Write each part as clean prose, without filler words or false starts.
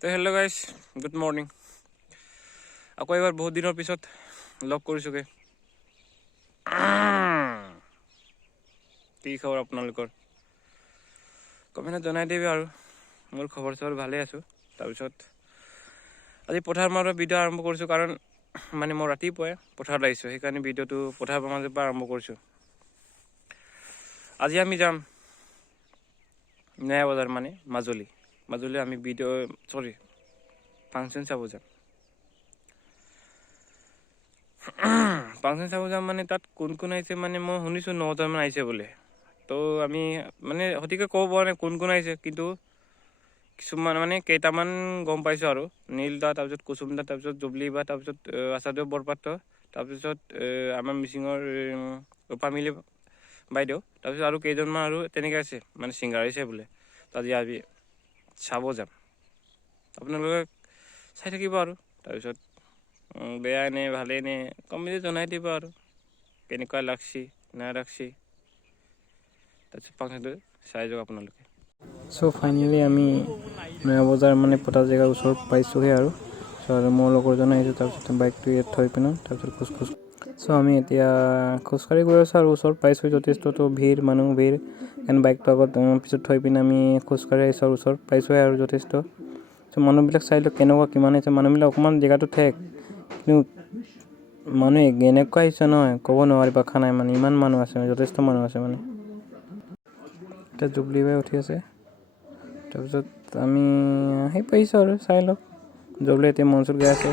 তো hello' guys, good morning. আকৌ এবাৰ বহুত দিনৰ পিছত লগ কৰিছোঁগৈ। কি খবৰ আপোনালোকৰ? কমেণ্টত জনাই দিবি। আৰু মোৰ খবৰ চবৰ ভালেই আছোঁ। তাৰপিছত আজি পথাৰ মাৰৰ ভিডিঅ' আৰম্ভ কৰিছোঁ, কাৰণ মানে মই ৰাতিপুৱাই পথাৰত আহিছোঁ, সেইকাৰণে ভিডিঅ'টো পথাৰ মাজৰ পৰা আৰম্ভ কৰিছোঁ। আজি আমি যাম নয়া বজাৰ, মানে মাজুলী আমি ফাংচন চাব যাম। ফাংচন চাব যাম মানে তাত কোন কোন আহিছে, মানে মই শুনিছোঁ 9জনমান আহিছে বোলে। তো আমি মানে সঠিককৈ ক'ব পৰা নাই কোন কোন আহিছে, কিন্তু কিছুমান মানে কেইটামান গম পাইছোঁ আৰু নীল দা, তাৰপিছত কুচুম দা, তাৰপিছত জুবলি বা, তাৰপিছত আচাদেৱ বৰপাত্ৰ, তাৰপিছত আমাৰ মিচিঙৰ ৰূপামিলি বাইদেউ, তাৰপিছত আৰু কেইজনমান আৰু তেনেকৈ আছে, মানে ছিংগাৰ আহিছে বোলে। তো আজি চাব যাম, আপোনালোকে চাই থাকিব। আৰু তাৰপিছত বেয়া নে ভালেই নে কমেণ্টত জনাই দিব, আৰু কেনেকুৱা লাগছি নালাগছি। তাৰপিছত ফাংচনটো চাই যাওক আপোনালোকে। চ' ফাইনেলি আমি নয়া বজাৰ মানে পতা জেগাৰ ওচৰত পাইছোঁহে। আৰু মোৰ লগৰজন আহিছোঁ, তাৰপিছত বাইকটো ইয়াত থৈ পিনে তাৰপিছত চ' আমি এতিয়া খোজকাঢ়ি গৈ আছোঁ, আৰু ওচৰত পাইছোঁ যথেষ্টটো মানুহ ভিৰ, কাৰণ বাইকটো আগত পিছত থৈ পিনে আমি খোজকাঢ়ি আহিছোঁ, আৰু ওচৰত পাইছোঁহে আৰু যথেষ্ট। চ' মানুহবিলাক চাই লওক কেনেকুৱা কিমান আহিছে। মানুহবিলাক অকণমান জেগাটো ঠেক, কিন্তু মানুহ এনেকুৱা আহিছে নহয়, ক'ব নোৱাৰি বাখা নাই, মানে ইমান মানুহ আছে, যথেষ্ট মানুহ আছে মানে। এতিয়া জুবলি বাই উঠি আছে, তাৰপিছত আমি আহি পাইছোঁ, আৰু চাই লওক জুবলি এতিয়া মঞ্চত গাই আছে।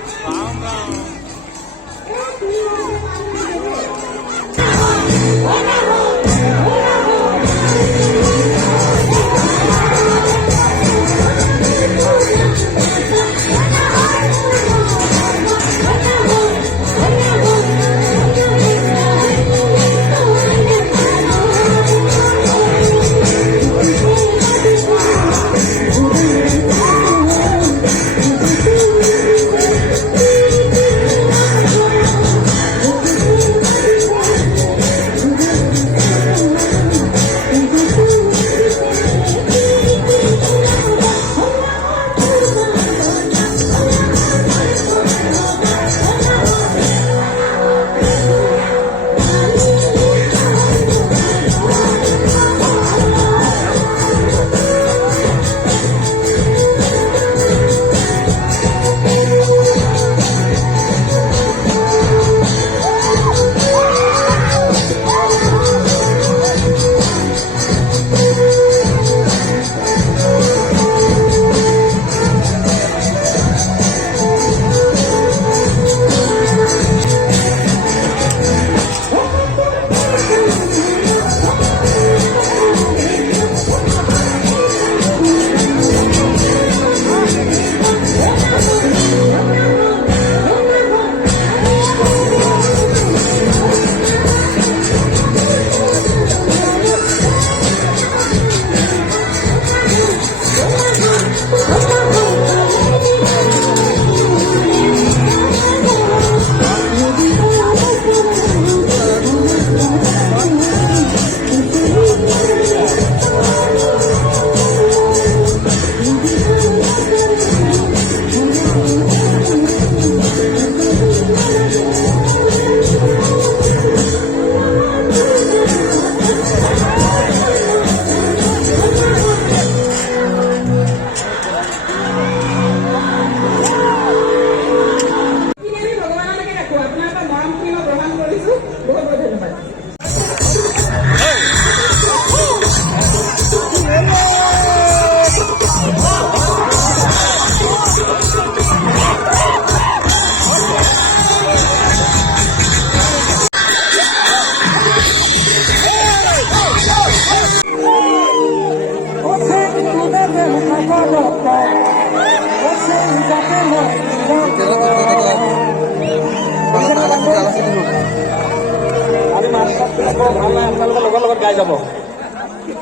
আপোনালোকৰ লগৰ লগত গাই যাব,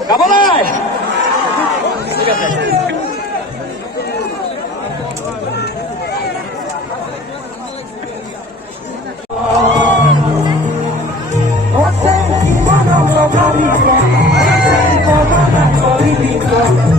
গাব নাই? ঠিক আছে। Eso.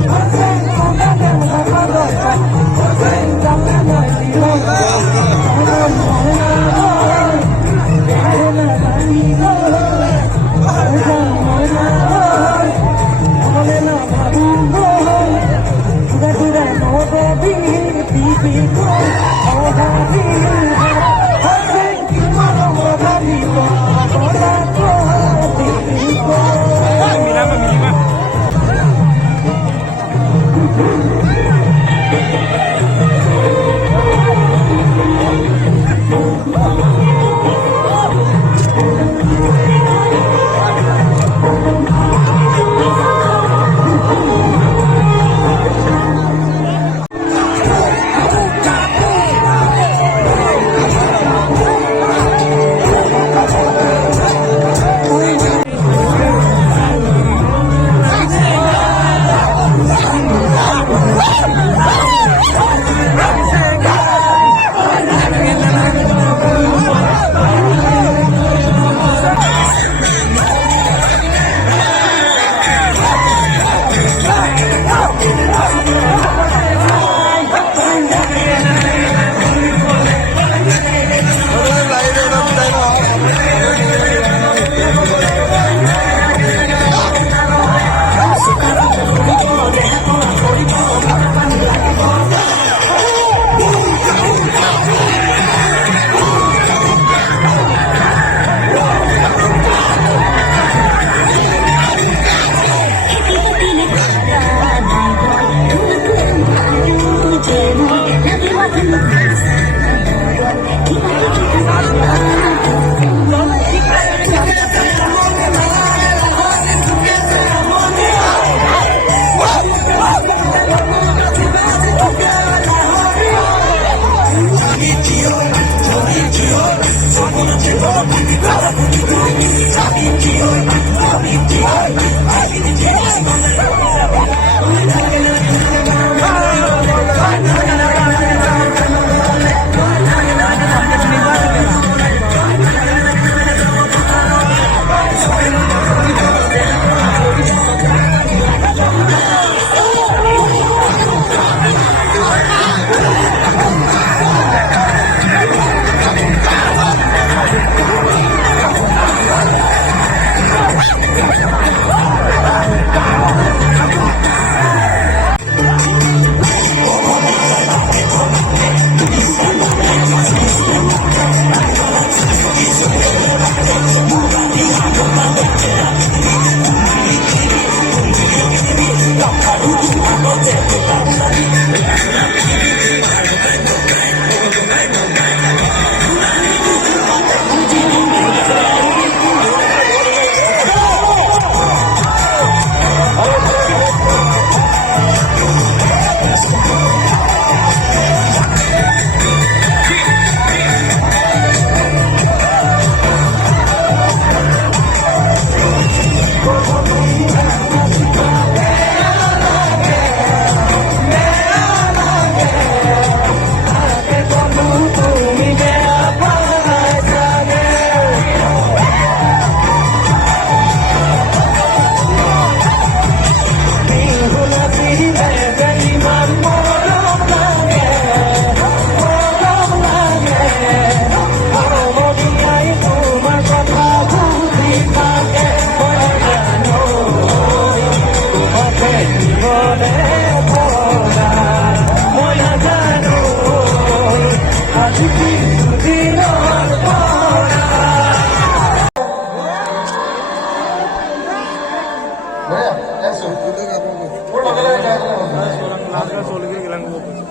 Soalnya